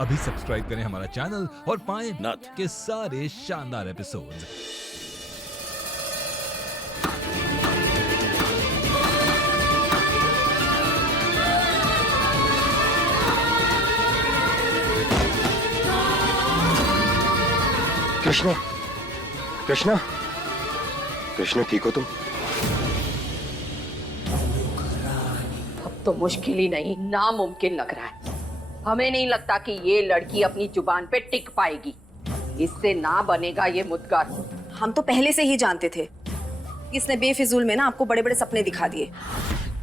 अभी सब्सक्राइब करें हमारा चैनल और पाएं नाथ। के सारे शानदार एपिसोड्स। कृष्णा, कृष्णा, कृष्णा ठीक हो तुम? अब तो मुश्किल ही नहीं, नामुमकिन लग रहा है। हमें नहीं लगता कि ये लड़की अपनी जुबान पे टिक पाएगी। इससे ना बनेगा ये मुद्गर। हम तो पहले से ही जानते थे। इसने बेफिजूल में ना आपको बड़े बड़े सपने दिखा दिए।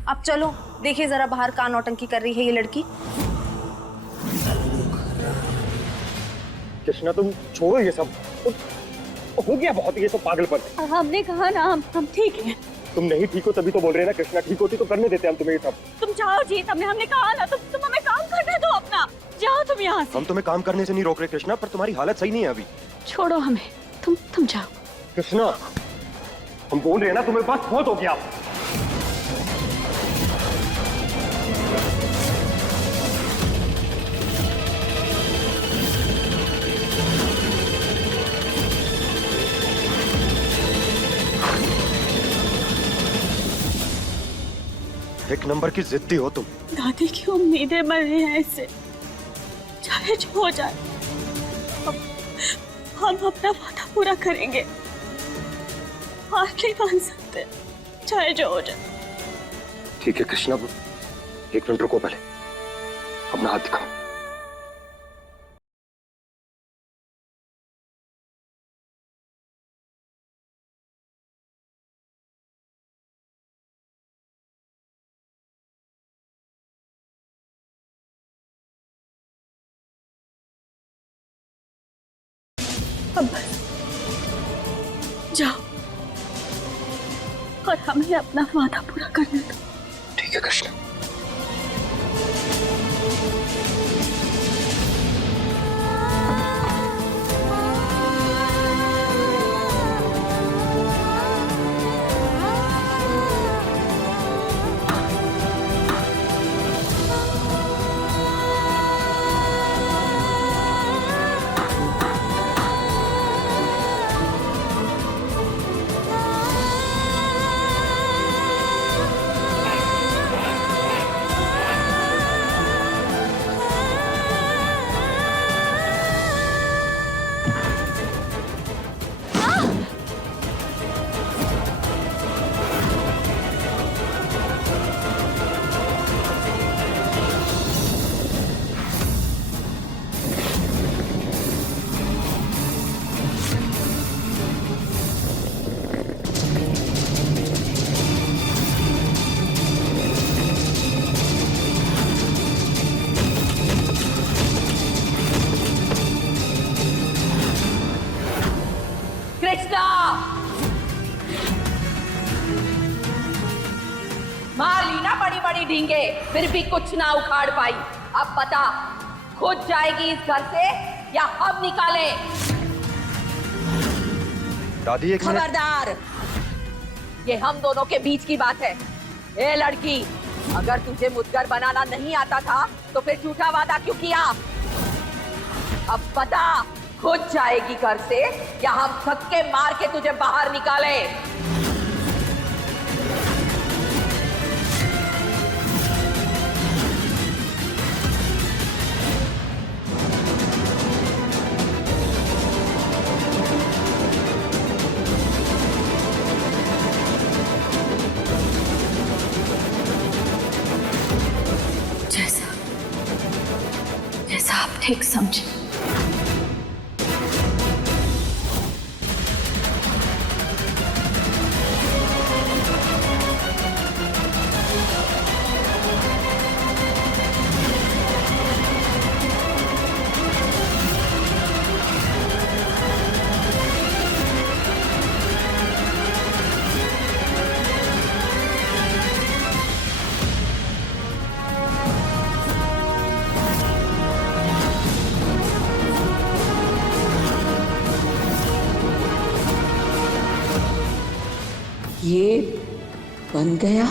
अब चलो देखिए जरा बाहर का नौटंकी कर रही है ये लड़की। कृष्णा तुम छोड़ो ये सब, हो गया बहुत ये सब पागलपन। हमने कहा ना हम ठीक है। तुम नहीं ठीक हो तभी तो बोल रहे हैं ना। कृष्णा ठीक होती तो करने देते हम तुम्हें ये सब। तुम जाओ जी, हमने कहा ना तुम हमें काम करने दो अपना। जाओ तुम यहाँ से। हम तुम्हें काम करने से नहीं रोक रहे कृष्णा, पर तुम्हारी हालत सही नहीं है अभी। छोड़ो हमें, तुम जाओ। कृष्णा हम बोल रहे हैं ना तुम्हें, बस बहुत हो गया। एक नंबर की जिद्दी हो तुम। दादी की उम्मीदें मर रही हैं इससे, चाहे जो हो जाए हम अपना वादा पूरा करेंगे। हार नहीं मान सकते, चाहे जो हो जाए। ठीक है कृष्णा, एक मिनट रुको, पहले अपना हाथ दिखाओ। अब बस जाओ और हमें अपना वादा पूरा करने दो। ठीक है कृष्णा। कृष्णा, मार ली ना बड़ी बड़ी ढींगे, फिर भी कुछ ना उखाड़ पाई। अब बता, खुद जाएगी इस घर से या हम निकालें? दादी एक मिनट। खबरदार, ये हम दोनों के बीच की बात है। ए लड़की, अगर तुझे मुद्गर बनाना नहीं आता था तो फिर झूठा वादा क्यों किया? अब बता, खुद जाएगी घर से या हम धक्के मार के तुझे बाहर निकाले? जैसा आप ठीक समझे। ये बन गया।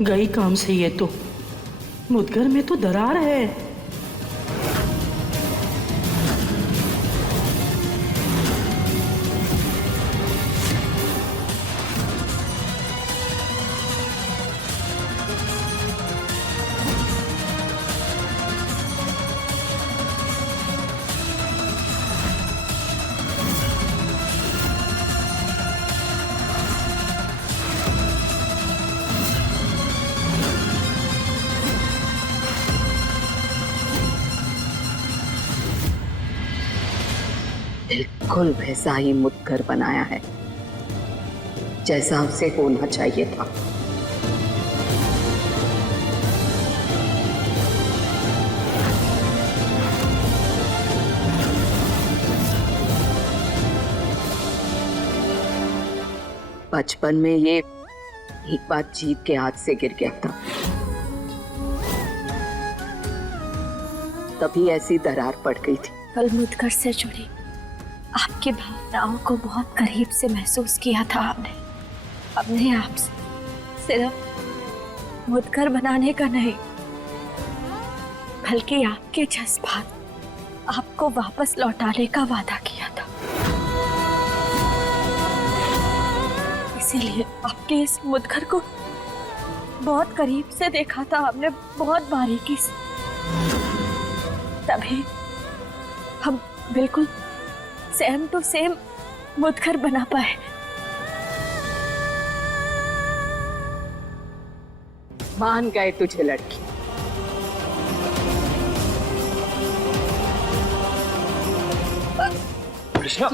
गई काम से ये तो। मुदगर में तो दरार है। बिल्कुल वैसा ही मुदगर बनाया है जैसा उसे होना चाहिए था। बचपन में ये एक बार जीत के हाथ से गिर गया था, तभी ऐसी दरार पड़ गई थी। कल मुदगर से जुड़ी आपकी भावनाओं को बहुत करीब से महसूस किया था हमने। अपने आप से सिर्फ मुदगर बनाने का नहीं, बल्कि आपके जज्बात आपको वापस लौटाने का वादा किया था। इसीलिए आपके इस मुदगर को बहुत करीब से देखा था हमने, बहुत बारीकी से। तभी हम बिल्कुल सेम टू सेम मुदगर बना पाए। मान गए तुझे लड़की। कृष्णा,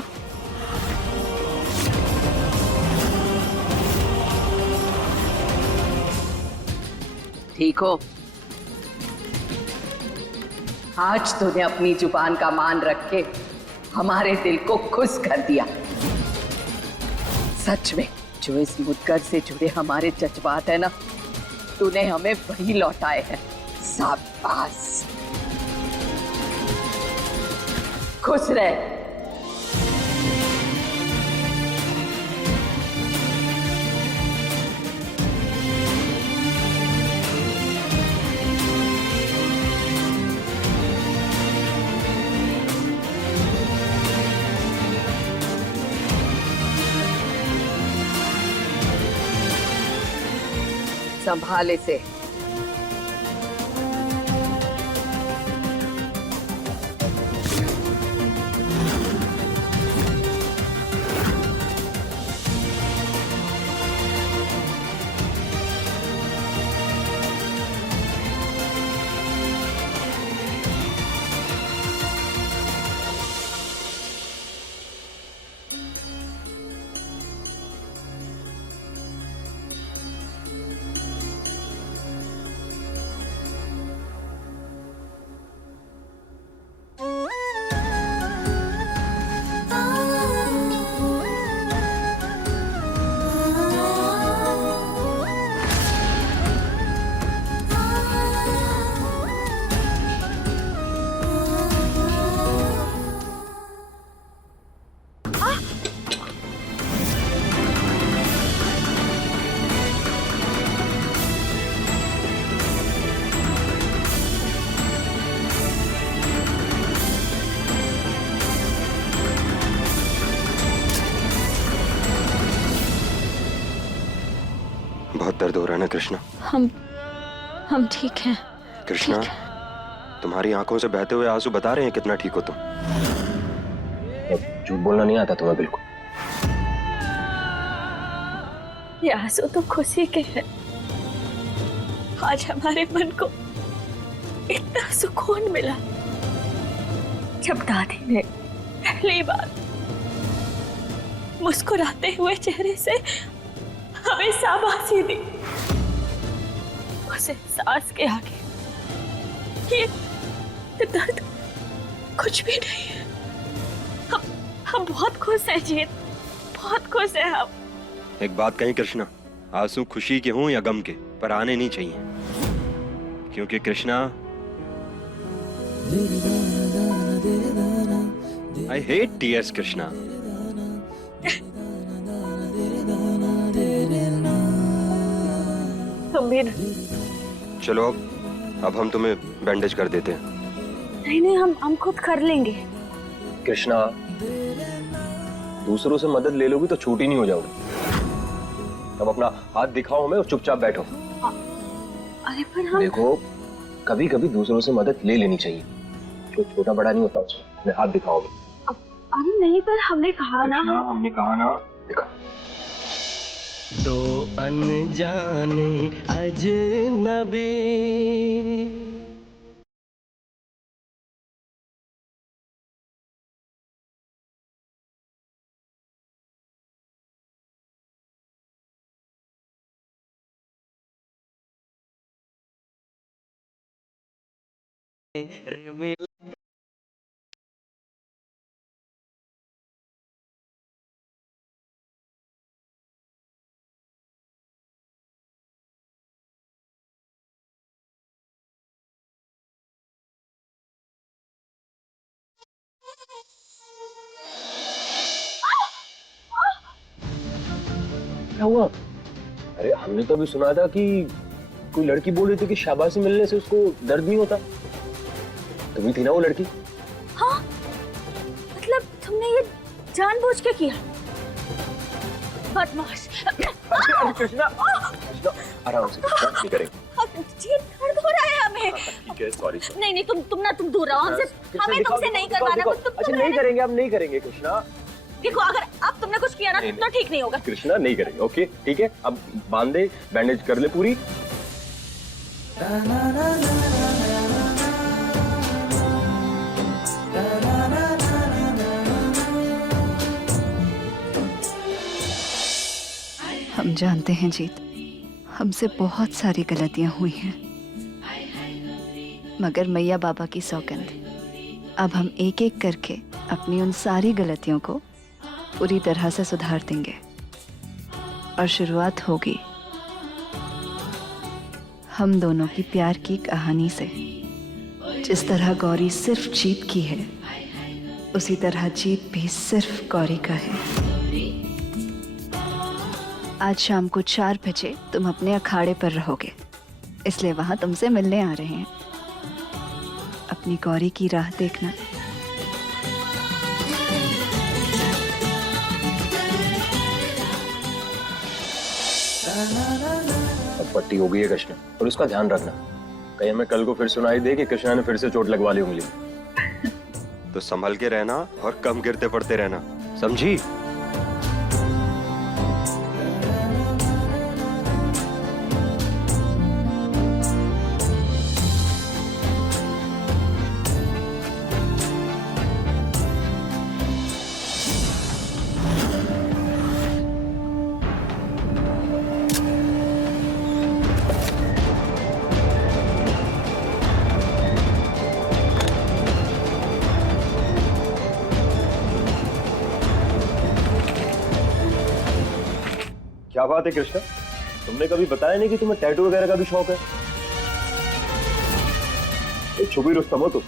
ठीक हो? आज तूने अपनी जुबान का मान रख के हमारे दिल को खुश कर दिया। सच में जो इस मुदगर से जुड़े हमारे जज्बात है ना, तूने हमें वही लौटाए हैं। शाबाश, खुश रह। संभाले से। बहुत दर्द हो रहा है ना कृष्णा? हम ठीक हैं। कृष्णा, तुम्हारी आंखों से बहते हुए आंसू बता रहे हैं कितना ठीक हो तुम। झूठ बोलना नहीं आता तुम्हें बिल्कुल। ये आंसू तो खुशी के हैं। आज हमारे मन को इतना सुकून मिला जब दादी ने पहली बार मुस्कुराते हुए चेहरे से हमें शाबाशी दी। उस एहसास के आगे ये दर्द कुछ भी नहीं है। हम बहुत खुश हैं जीत, बहुत खुश हैं हम। एक बात कहीं कृष्णा, आंसू खुशी के हों या गम के, पर आने नहीं चाहिए, क्योंकि Krishna I hate tears Krishna. तुम गंभीर। चलो अब हम तुम्हें बैंडेज कर देते हैं। नहीं नहीं, हम खुद कर लेंगे। कृष्णा, दूसरों से मदद ले लोगी तो छोटी नहीं हो जाओगे। अब अपना हाथ दिखाओ हमें और चुपचाप बैठो। अरे पर हम देखो, कभी कभी दूसरों से मदद ले लेनी चाहिए, जो छोटा बड़ा नहीं होता उसमें। हाथ दिखाओ। अरे नहीं, पर हमने कहा ना। हमने कहा ना। दिखा। दो अनजाने अजनबी। क्या हुआ? अरे हमने तो अभी सुना था कि कोई लड़की बोल रही थी कि शाबाशी मिलने से उसको दर्द नहीं होता। तुम्ही थी ना वो लड़की? हाँ, मतलब तुमने ये जानबूझ के किया? बदमाश। अरे कृष्णा, आराम से, नहीं करेंगे। जी दर्द हो रहा है हमें। ठीक है, सॉरी। नहीं नहीं, तुम दूर रहो हमसे। हमें तुमसे नहीं करवाना कुछ। अच्छा नहीं करेंगे, अब नहीं करेंगे कृष्णा। देखो, अगर अब तुमने कुछ किया ना तो ठीक नहीं होगा। कृष्णा नहीं करेंगे, ओके ठीक है। अब बांध दे, बैंडेज कर ले पूरी। हम जानते हैं जीत, हमसे बहुत सारी गलतियां हुई हैं, मगर मैया बाबा की सौगंध, अब हम एक एक करके अपनी उन सारी गलतियों को पूरी तरह से सुधार देंगे। और शुरुआत होगी हम दोनों की प्यार की कहानी से। जिस तरह गौरी सिर्फ जीत की है, उसी तरह जीत भी सिर्फ गौरी का है। आज शाम को 4 बजे तुम अपने अखाड़े पर रहोगे, इसलिए वहां तुमसे मिलने आ रहे हैं। अपनी गौरी की राह देखना। अब पट्टी हो गई है कृष्णा, और उसका ध्यान रखना, कहीं हमें कल को फिर सुनाई दे कि कृष्णा ने फिर से चोट लगवा ली उंगली में। तो संभल के रहना और कम गिरते पड़ते रहना, समझी? क्या बात है कृष्णा, तुमने कभी बताया नहीं कि तुम्हें टैटू वगैरह का भी शौक है। एक छुपी रुस्तम हो तुम।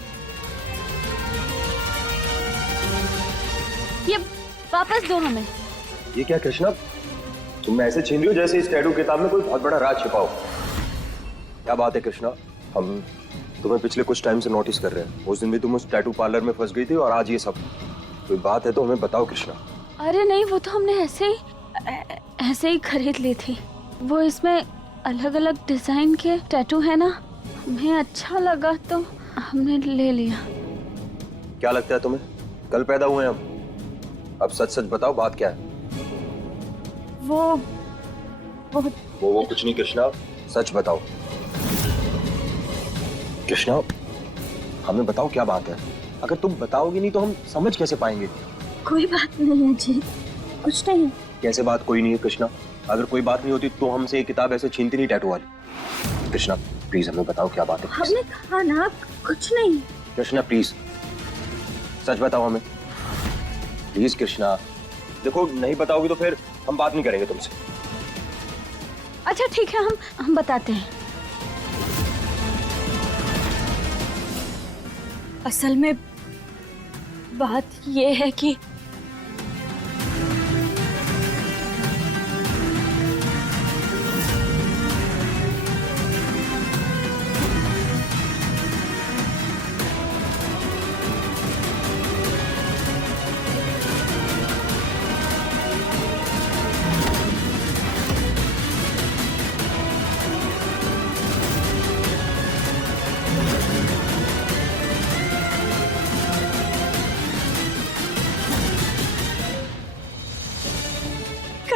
ये वापस दो हमें। ये क्या कृष्णा, तुम ऐसे छीन रही हो जैसे इस टैटू किताब में कोई बहुत बड़ा राज छिपा हो। क्या बात है कृष्णा, हम तुम्हें पिछले कुछ टाइम से नोटिस कर रहे हैं। उस दिन भी तुम उस टैटू पार्लर में फंस गई थी, और आज ये सब। कोई बात है तो हमें बताओ कृष्णा। अरे नहीं, वो तो हमने ऐसे ही खरीद ली थी। वो इसमें अलग अलग डिजाइन के टैटू है ना, हमें अच्छा लगा तो हमने ले लिया। क्या लगता है तुम्हें, कल पैदा हुए हैं हम? अब सच सच बताओ, बात क्या है? वो कुछ नहीं कृष्णा, सच बताओ कृष्णा, हमें बताओ क्या बात है। अगर तुम बताओगी नहीं तो हम समझ कैसे पाएंगे? कोई बात नहीं है जी, कुछ नहीं। कैसे बात कोई नहीं है कृष्णा? अगर कोई बात नहीं होती तो हमसे ये किताब ऐसे छीनती नहीं टैटू वाली। कृष्णा प्लीज हमें बताओ क्या बात है। हमने कहा ना कुछ नहीं। कृष्णा प्लीज सच बताओ हमें, प्लीज कृष्णा। देखो नहीं बताओगी तो फिर हम बात नहीं करेंगे तुमसे। अच्छा ठीक है, हम बताते हैं। असल में बात ये है कि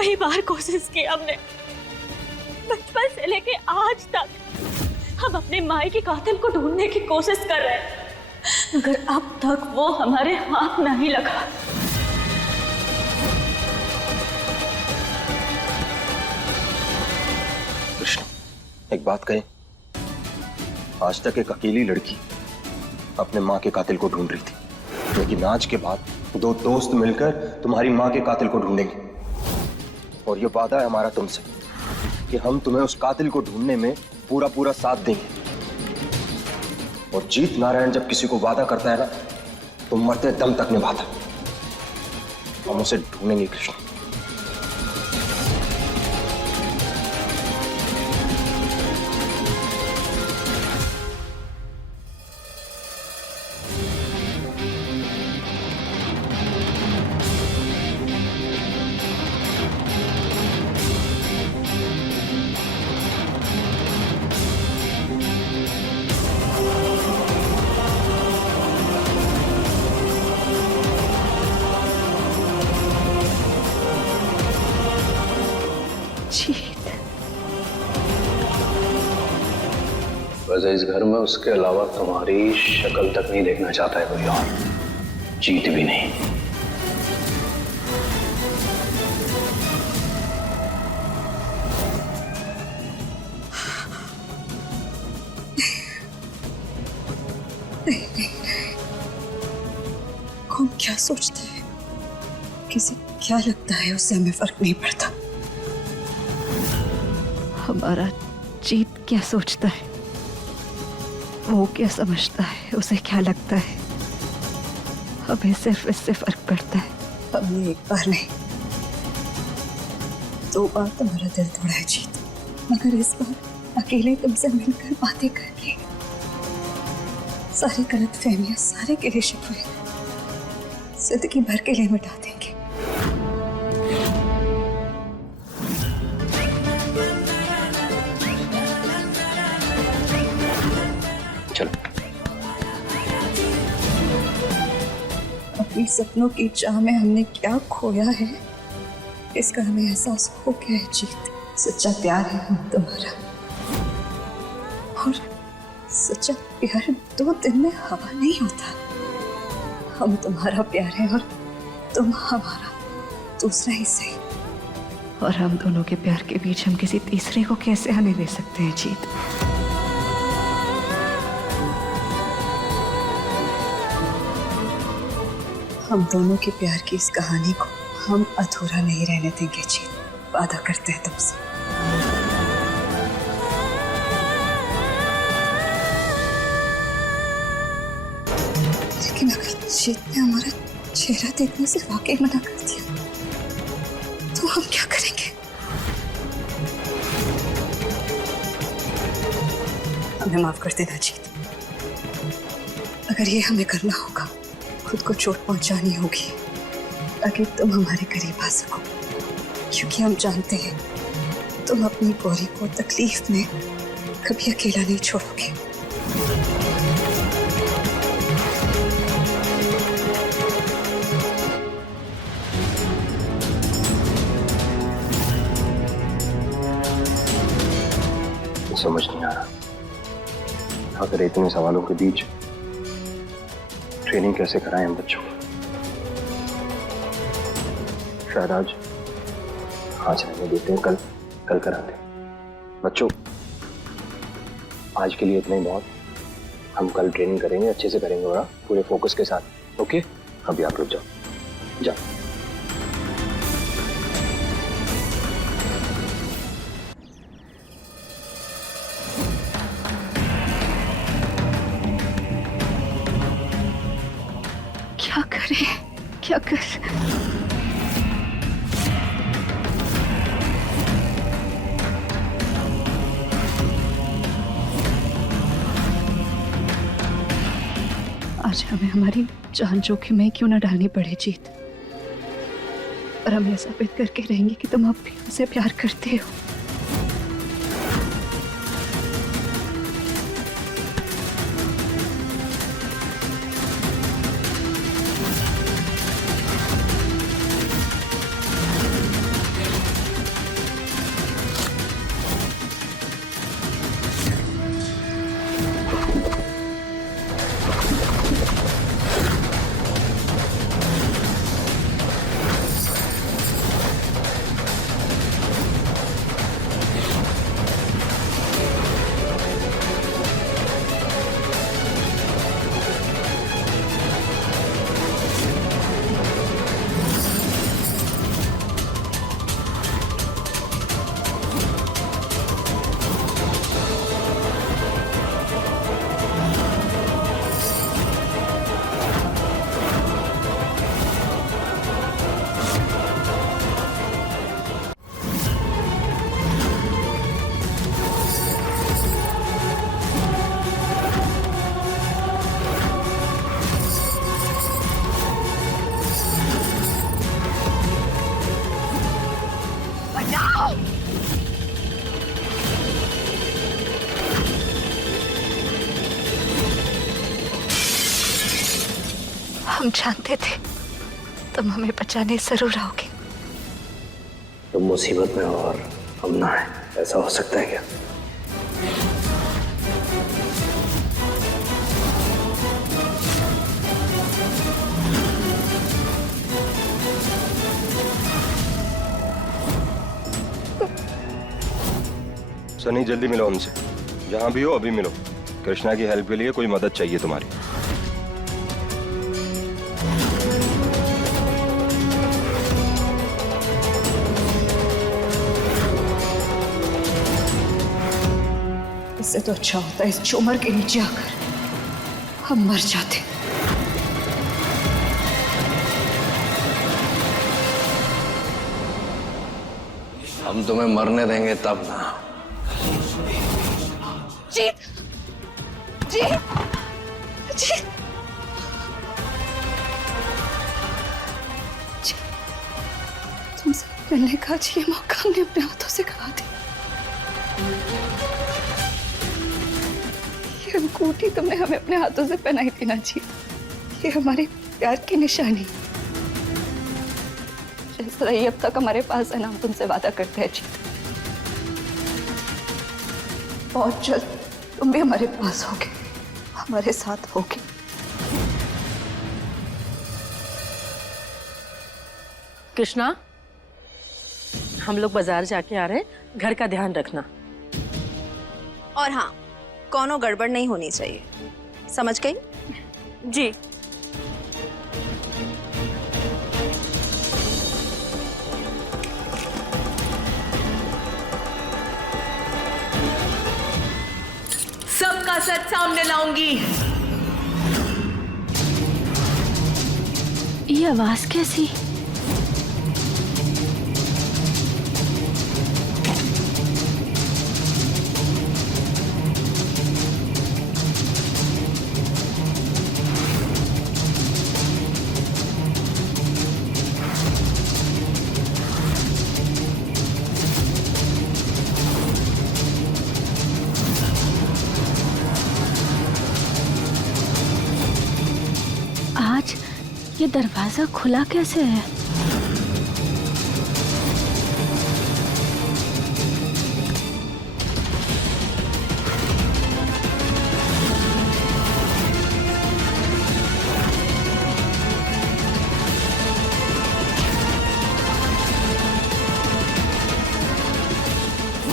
कई बार कोशिश की हमने, बचपन से लेके आज तक हम अपने माई के कातिल को ढूंढने की कोशिश कर रहे हैं, मगर अब तक वो हमारे हाथ नहीं लगा। कृष्ण, एक बात कहें, आज तक एक अकेली लड़की अपने माँ के कातिल को ढूंढ रही थी, लेकिन आज के बाद दो दोस्त मिलकर तुम्हारी माँ के कातिल को ढूंढेंगे। और ये वादा है हमारा तुमसे कि हम तुम्हें उस कातिल को ढूंढने में पूरा पूरा साथ देंगे। और जीत नारायण जब किसी को वादा करता है ना, तो मरते दम तक निभाता। हम उसे ढूंढेंगे कृष्ण। वैसे इस घर में उसके अलावा तुम्हारी शक्ल तक नहीं देखना चाहता है कोई और, जीत भी नहीं। कौन क्या सोचता है, किसे क्या लगता है, उससे हमें फर्क नहीं पड़ता। हमारा जीत क्या सोचता है, वो क्या समझता है, उसे क्या लगता है, हमें सिर्फ इससे फर्क पड़ता है। हमने एक बार नहीं, दो बार तुम्हारा दिल तोड़ा है जीत, मगर इस बार अकेले तुमसे मिलकर बातें करके सारी गलतफहमियां, सारे गिले शिकवे जिंदगी भर के लिए मिटा देंगे। चलो। अपने सपनों की चाह में हमने क्या खोया है, इसका हमें एहसास हो गया है जीत। सच्चा प्यार है हम तुम्हारा, और सच्चा प्यार 2 दिन में हवा नहीं होता। हम तुम्हारा प्यार है और तुम हमारा, दूसरा ही सही। और हम दोनों के प्यार के बीच हम किसी तीसरे को कैसे आने दे सकते हैं जीत। हम दोनों के प्यार की इस कहानी को हम अधूरा नहीं रहने देंगे जीत, वादा करते हैं तुमसे। लेकिन अगर जीत ने हमारा चेहरा देखने से वाकई मना कर दिया तो हम क्या करेंगे? हमें माफ कर देना जीत। अगर ये हमें करना होगा, खुद को चोट पहुंचानी होगी ताकि तुम हमारे करीब आ सको, क्योंकि हम जानते हैं तुम अपनी गौरी को तकलीफ में कभी अकेला नहीं छोड़ोगे। समझ नहीं आ रहा, अगर इतने सवालों के बीच ट्रेनिंग कैसे कराएं हम बच्चों को। शायद आज रहने देते हैं, कल कराते हैं। बच्चों, आज के लिए इतना ही बहुत। हम कल ट्रेनिंग करेंगे, अच्छे से करेंगे और पूरे फोकस के साथ। ओके, अभी आप रुक जाओ। क्या कर आज हमें हमारी जान जोखिम में क्यों ना डालनी पड़े जीत, और हम ये साबित करके रहेंगे कि तुम अब भी उसे प्यार करते हो। हम जानते थे तुम हमें बचाने जरूर आओगे। तुम मुसीबत में हो और हम ना है, ऐसा हो सकता है क्या? सनी जल्दी मिलो हमसे, जहां भी हो अभी मिलो। कृष्णा की हेल्प के लिए कोई मदद चाहिए तुम्हारी। इससे तो अच्छा होता है इस चोमर के नीचे आकर हम मर जाते। हम तुम्हें मरने देंगे तब ना। जीत, जीत, जीत, जीत। तुमसे मिलने का ये मौका हमने अपने हाथों से गवा दिया। ये अंगूठी तुमने हमें अपने हाथों से पहनाई थी ना जीत। ये हमारे प्यार की निशानी। जिस तरह ये अब तक हमारे पास है ना, हम तुमसे वादा करते हैं जीत, बहुत जल्द तुम भी हमारे पास होगे, हमारे साथ होगे। कृष्णा, हम लोग बाजार जाके आ रहे हैं, घर का ध्यान रखना। और हाँ, कोनो गड़बड़ नहीं होनी चाहिए, समझ गई? जी। सबका सच सामने लाऊंगी। ये आवाज कैसी? आज ये दरवाजा खुला कैसे है?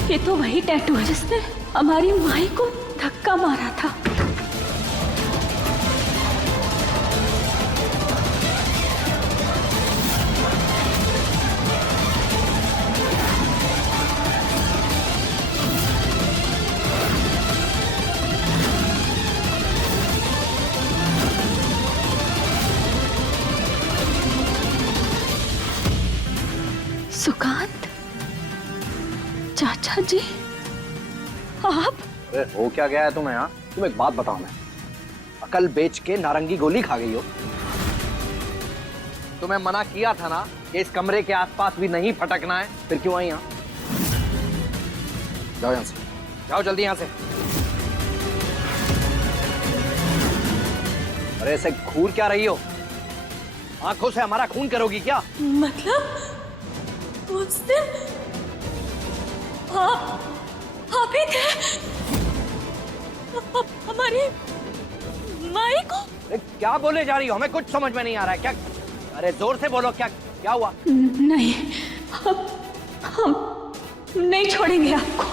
ये तो वही टैटू है जिसने हमारी माई को धक्का मारा था। सुकांत चाचा जी, आप? अरे हो क्या गया है तुम्हें? यहाँ तुम एक बात बताओ, मैं अकल बेच के नारंगी गोली खा गई हो? तुम्हें मना किया था ना कि इस कमरे के आसपास भी नहीं फटकना है, फिर क्यों आई यहाँ? जाओ यहाँ से, जाओ जल्दी यहाँ से। अरे ऐसे घूर क्या रही हो? आंखों से हमारा खून करोगी क्या? मतलब उस दिन आप ही थे हमारी माई को? अरे क्या बोले जा रही हो? हमें कुछ समझ में नहीं आ रहा है। क्या? अरे जोर से बोलो, क्या क्या हुआ? नहीं, हम नहीं छोड़ेंगे आपको।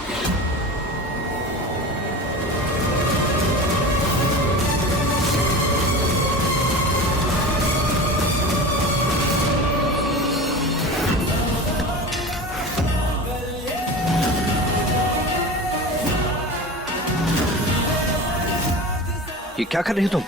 ये क्या कर रही हो तुम?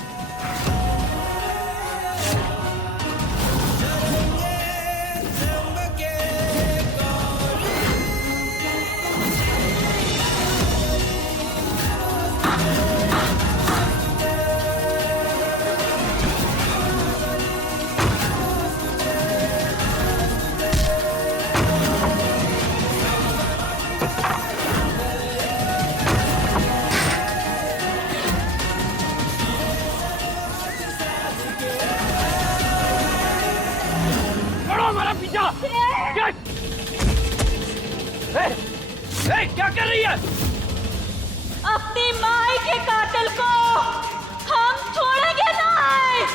क्या कर रही है? अपनी माई के कातिल को हम छोड़ेंगे नहीं।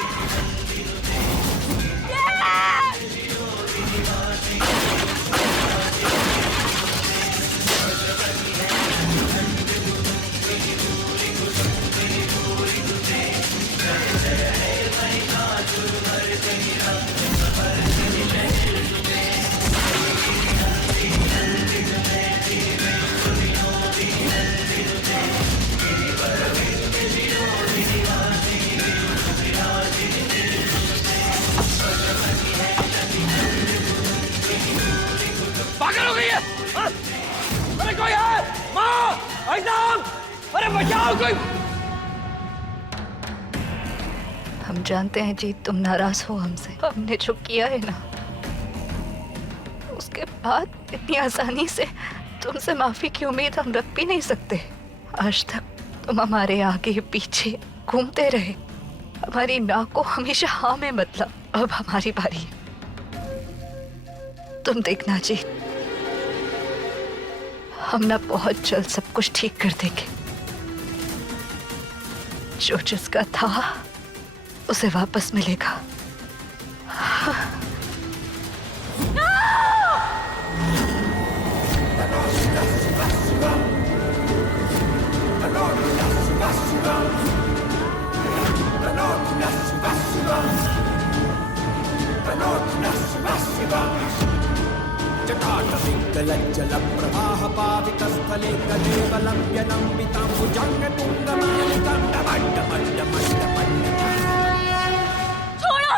पागल हो गई है? हाँ? अरे कोई है? माँ! आइज़ाम! अरे बचाओ कोई! हम जानते हैं जीत, तुम नाराज हो हमसे। हमने जो किया है ना, उसके बाद इतनी आसानी से तुमसे माफी की उम्मीद हम रख भी नहीं सकते। आज तक तुम हमारे आगे पीछे घूमते रहे, हमारी नाक को हमेशा हाँ में बदला। अब हमारी बारी है। तुम देखना जीत, हम ना बहुत जल्द सब कुछ ठीक कर देंगे। जो जिसका था उसे वापस मिलेगा।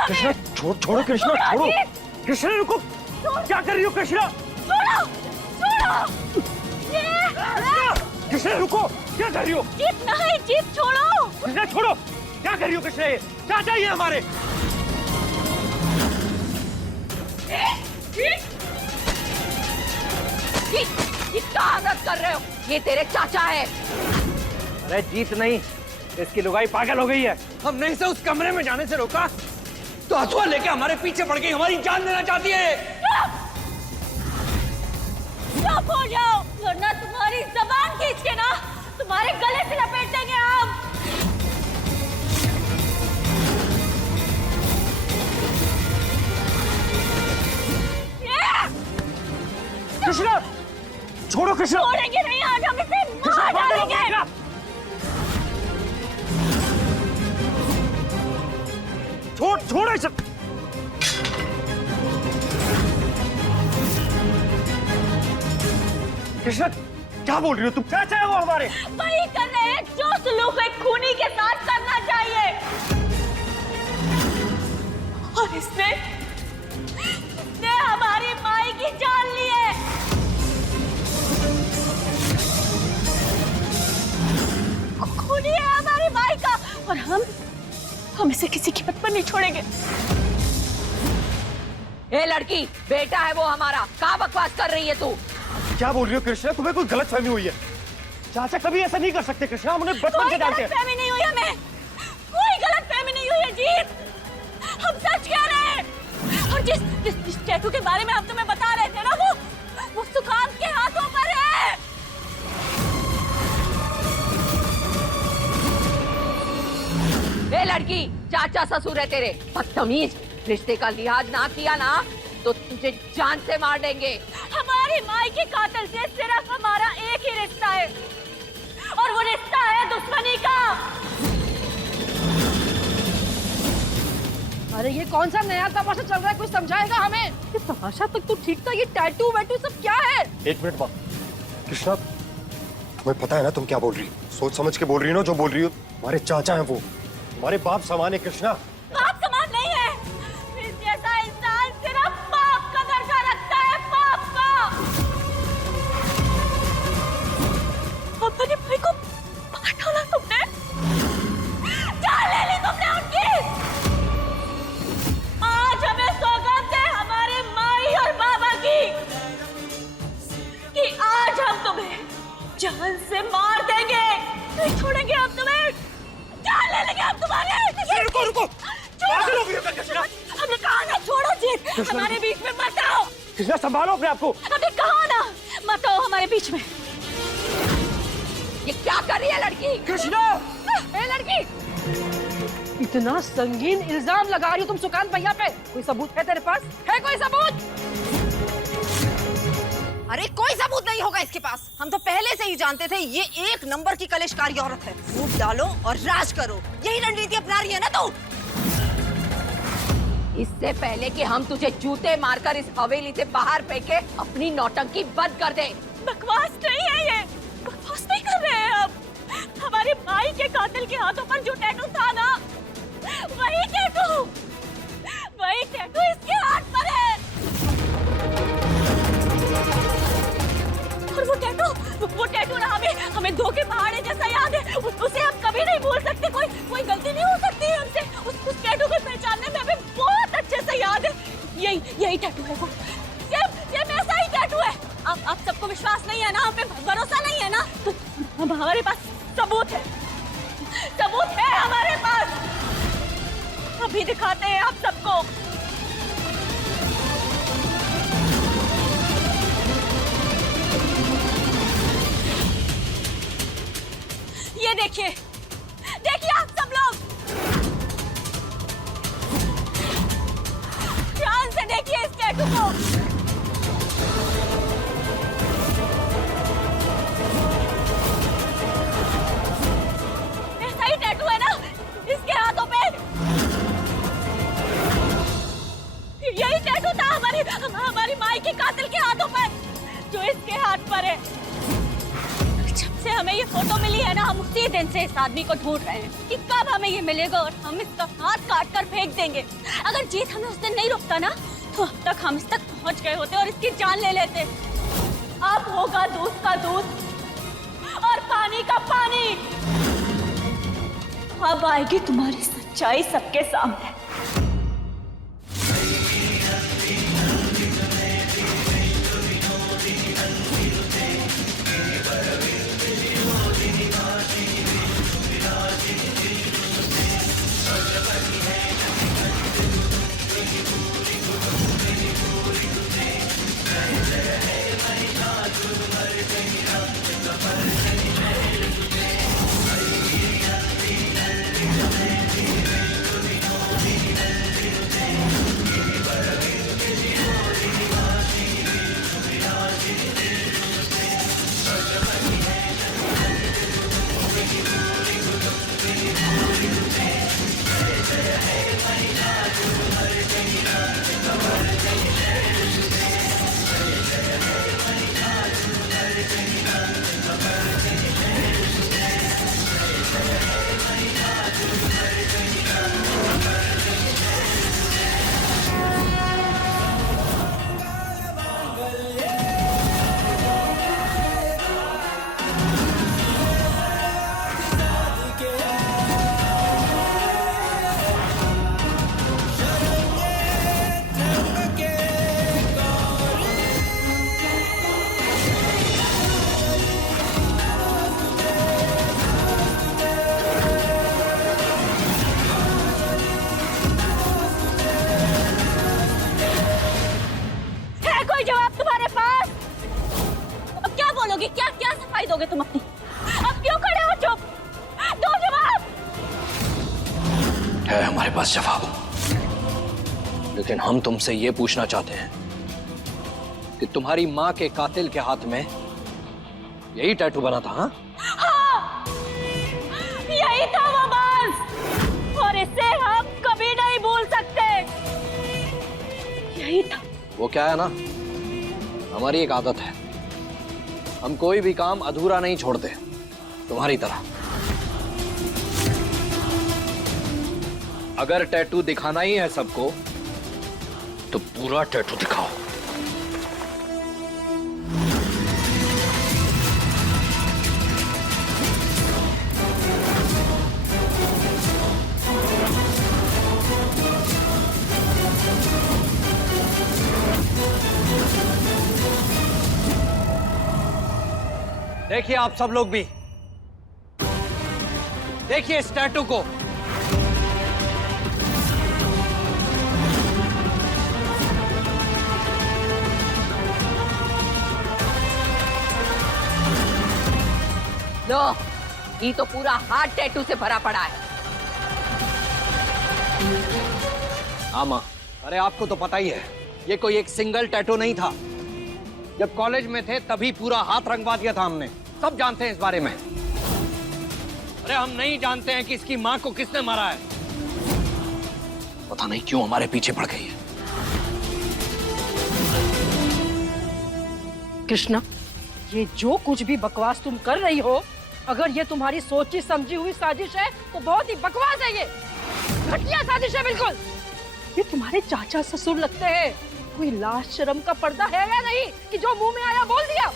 कृष्णा, छोड़ो कृष्णा, छोड़ो। कृष्णा रुको, क्या कर रही हो कृष्णा? कृष्णा रुको, क्या कर रही हो? जीत नहीं, जीत छोड़ो। कृष्णा छोड़ो, क्या कर रही हो कृष्णा? ये चाचा ही है हमारे। क्या आदत कर रहे हो? ये तेरे चाचा है। अरे जीत नहीं, इसकी लुगाई पागल हो गई है। हमने इसे उस कमरे में जाने से रोका तो हथुआ लेके हमारे पीछे पड़ गई, हमारी जान लेना चाहती है। चुप हो जाओ, वरना तुम्हारी जबान खींच के ना तुम्हारे गले से लपेट देंगे हम। कृष्णा छोड़ो, कृष्णा छोड़ेंगे नहीं, आज हम इसे मार डालेंगे। छोड़ इसे। कृष्णा क्या बोल रही हो तुम? चाचा है वो हमारे। वही कर रहे हैं जो सलूक एक खूनी के साथ करना चाहिए। और इसने हमारी माई की जान ली है। खूनी है हमारी माई का, और हम इसे किसी कीमत पर नहीं छोड़ेंगे। ए लड़की, बेटा है वो हमारा, क्या बकवास कर रही है तू? क्या बोल रही हो कृष्णा? तुम्हें कोई गलतफहमी हुई है। चाचा कभी ऐसा नहीं कर सकते कृष्णा, हम उन्हें बचपन से जानते हैं। गलतफहमी नहीं हुई हमें, कोई गलतफहमी नहीं हुई है जीत। हम सच कह रहे हैं। और जिस टैटू के बारे में हम तुम्हें बता रहे थे ना, वो सुकांत के हाथों पर है। ए लड़की, चाचा ससुर है तेरे, बदतमीज। रिश्ते का लिहाज ना किया ना तो तुझे जान से मार देंगे। हमारी माई के कातिल से सिर्फ हमारा एक ही रिश्ता है, और वो रिश्ता है दुश्मनी का। अरे ये कौन सा नया तमाशा चल रहा है? कुछ समझाएगा हमें? ये तमाशा तक तो ठीक था, ये टैटू वैटू सब क्या है? एक मिनट माँ। कृष्णा तुम्हें पता है ना तुम क्या बोल रही हो? सोच समझ के बोल रही हो ना जो बोल रही हो। हमारे चाचा हैं वो, हमारे बाप समान है कृष्णा। बाप समान नहीं है, इस जैसा इंसान सिर्फ बाप का दर्जा रखता है, बाप का। अपने भाई को मार डाला तुमने, जान ले ली तुमने उनकी। आज हमें सौगात है हमारे माई और बाबा की कि आज हम तुम्हें जान से मार देंगे, नहीं छोड़ेंगे हम तुम्हें, जान ले लेंगे हम तुम्हारे। रुको रुको, हमने कहा ना छोड़ो जीत, हमारे बीच में मत आओ। कृष्णा संभालो अपने आप को। अबे कहाँ ना, मत आओ हमारे बीच में। ये क्या कर रही है लड़की? कृष्णा! ए लड़की! इतना संगीन इल्जाम लगा रही हो तुम सुकांत भैया पे। कोई सबूत है तेरे पास? है कोई सबूत? अरे कोई सबूत नहीं होगा इसके पास। हम तो पहले से ही जानते थे ये एक नंबर की कलेशकारी औरत है। फूट डालो और राज करो, यही रणनीति अपना रही है ना तू? इससे पहले कि हम तुझे जूते मारकर इस हवेली से बाहर फेंके, अपनी नौटंकी बंद कर दे। बकवास नहीं है ये, बकवास नहीं कर रहे हैं हम। हमारे भाई के कातिल के हाथों पर जो टैटू था ना, वही टैटू इसके हाथ पर है। और वो टैटू ना हमें धोखे पहाड़े जैसा याद है। उसे हम कभी नहीं भूल सकते। कोई गलती नहीं हो सकती है हमसे। उस टैटू को पहचानने में हमें बहुत अच्छे से याद है। यही टैटू है वो। सेम ऐसा ही टैटू है। आप सबको विश्वास नहीं है ना, हम पे भरोसा नहीं है ना, तो हमारे पास सबूत है हमारे पास। अभी दिखाते हैं आप सबको। ये देखिए आप सब लोग, ध्यान से देखिए इस टैटू को। ऐसा ही टैटू है ना इसके हाथों पे? यही टैटू था हमारी माई के कातिल के हाथों पर, जो इसके हाथ पर है। जब से हमें ये फोटो मिली है ना, हम उसी दिन से इस आदमी को ढूंढ रहे हैं कि कब हमें ये मिलेगा और हम इसका हाथ काट कर फेंक देंगे। अगर जीत हमें उस दिन नहीं रोकता ना, तो अब तक हम इस तक पहुंच गए होते और इसकी जान ले लेते। अब होगा दूध का दूध और पानी का पानी। अब आएगी तुम्हारी सच्चाई सबके सामने। क्या सफाई दोगे तुम अपनी? अब क्यों खड़े हो चुप? दो जवाब। है हमारे पास जवाब, लेकिन हम तुमसे ये पूछना चाहते हैं कि तुम्हारी माँ के कातिल के हाथ में यही टैटू बना था? हाँ, यही था वो बांस, और इसे हम कभी नहीं भूल सकते। यही था। वो क्या है ना, हमारी एक आदत है, हम कोई भी काम अधूरा नहीं छोड़ते, तुम्हारी तरह। अगर टैटू दिखाना ही है सबको, तो पूरा टैटू दिखाओ। देखिए आप सब लोग भी, देखिए इस टैटू को। लो, ये तो पूरा हाथ टैटू से भरा पड़ा है। हाँ माँ, अरे आपको तो पता ही है, ये कोई एक सिंगल टैटू नहीं था। जब कॉलेज में थे तभी पूरा हाथ रंगवा दिया था हमने। सब जानते हैं इस बारे में। अरे हम नहीं जानते हैं कि इसकी माँ को किसने मारा है। पता नहीं क्यों हमारे पीछे पड़ गई है। कृष्णा, ये जो कुछ भी बकवास तुम कर रही हो, अगर ये तुम्हारी सोची समझी हुई साजिश है तो बहुत ही बकवास है। ये घटिया साजिश है बिल्कुल। ये तुम्हारे चाचा ससुर लगते हैं। कोई लाज शर्म का पर्दा है या नहीं कि जो मुंह में आया बोल दिया।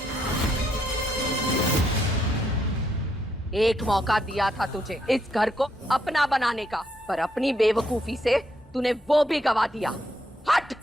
एक मौका दिया था तुझे इस घर को अपना बनाने का, पर अपनी बेवकूफी से तूने वो भी गवा दिया। हट!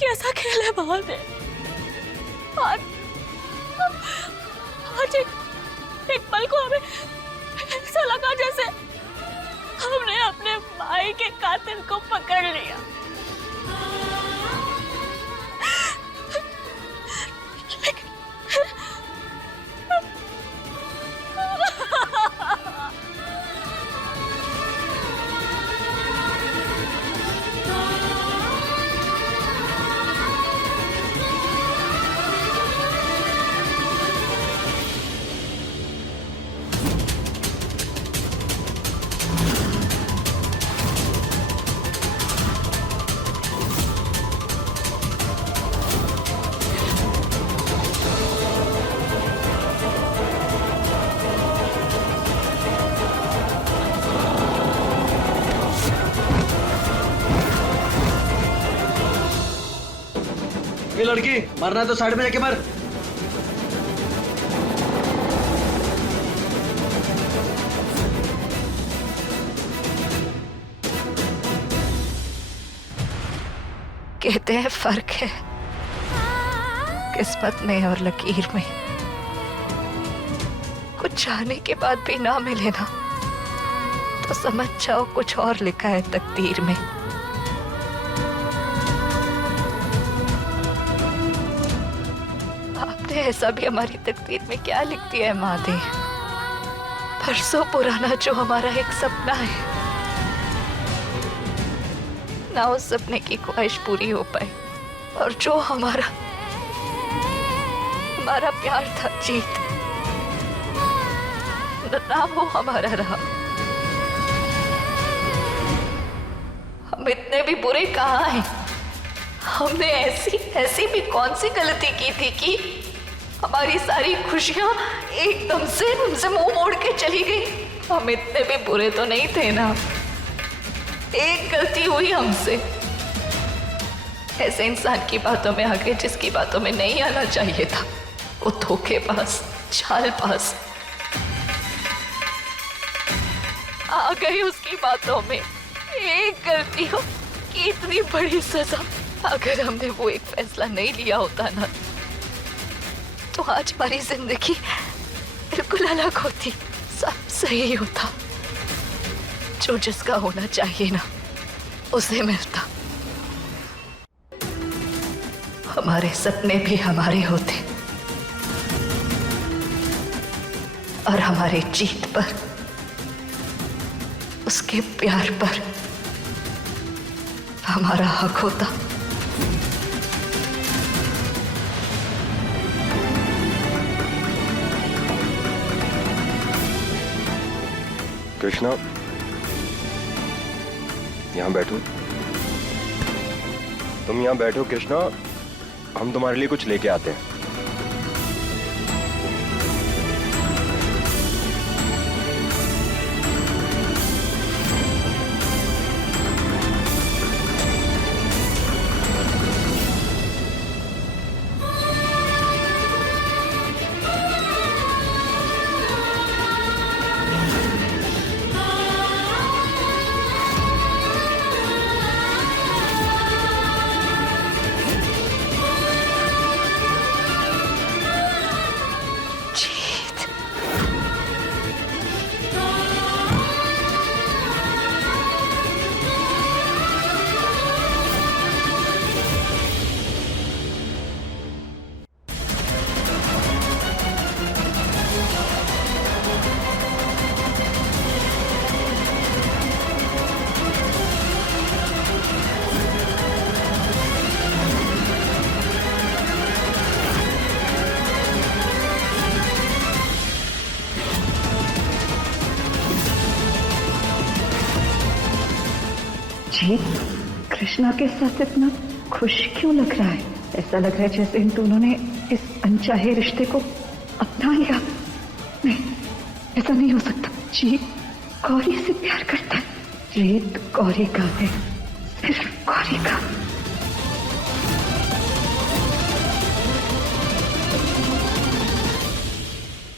कैसा खेल है बाहर में? आज एक पल को हमें ऐसा लगा जैसे हमने अपने भाई के कातिल को पकड़ लिया। ये लड़की मरना है तो साइड में जाके मर। कहते हैं फर्क है किस्मत में और लकीर में। कुछ चाहने के बाद भी ना मिले ना तो समझ जाओ कुछ और लिखा है तकदीर में। आपने ऐसा भी हमारी तकदीर में क्या लिख दिया है मादे? बरसों पुराना जो हमारा एक सपना है, ना उस सपने की ख्वाहिश पूरी हो पाई, और जो हमारा प्यार था जीत, ना वो हमारा रहा। हम इतने भी बुरे कहाँ हैं? हमने ऐसी भी कौन सी गलती की थी कि हमारी सारी खुशियां एकदम से हमसे मुंह मोड़ के चली गई? हम इतने भी बुरे तो नहीं थे ना। एक गलती हुई हमसे, ऐसे इंसान की बातों में आगे जिसकी बातों में नहीं आना चाहिए था, वो धोखेबाज चालबाज आ गई उसकी बातों में। एक गलती हो कि इतनी बड़ी सजा। अगर हमने वो एक फैसला नहीं लिया होता ना तो आज हमारी जिंदगी बिल्कुल अलग होती, सब सही होता। जो जिसका होना चाहिए ना उसे मिलता। हमारे सपने भी हमारे होते और हमारे जीत पर, उसके प्यार पर हमारा हक होता। कृष्णा, यहां बैठो। तुम यहाँ बैठो कृष्णा, हम तुम्हारे लिए कुछ लेके आते हैं। जीत कृष्णा के साथ इतना खुश क्यों लग रहा है? ऐसा लग रहा है जैसे इन दोनों ने इस अनचाहे रिश्ते को अपना लिया। नहीं, ऐसा नहीं हो सकता। जीत गौरी से प्यार करता है। जीत गौरी का है, सिर्फ गौरी का।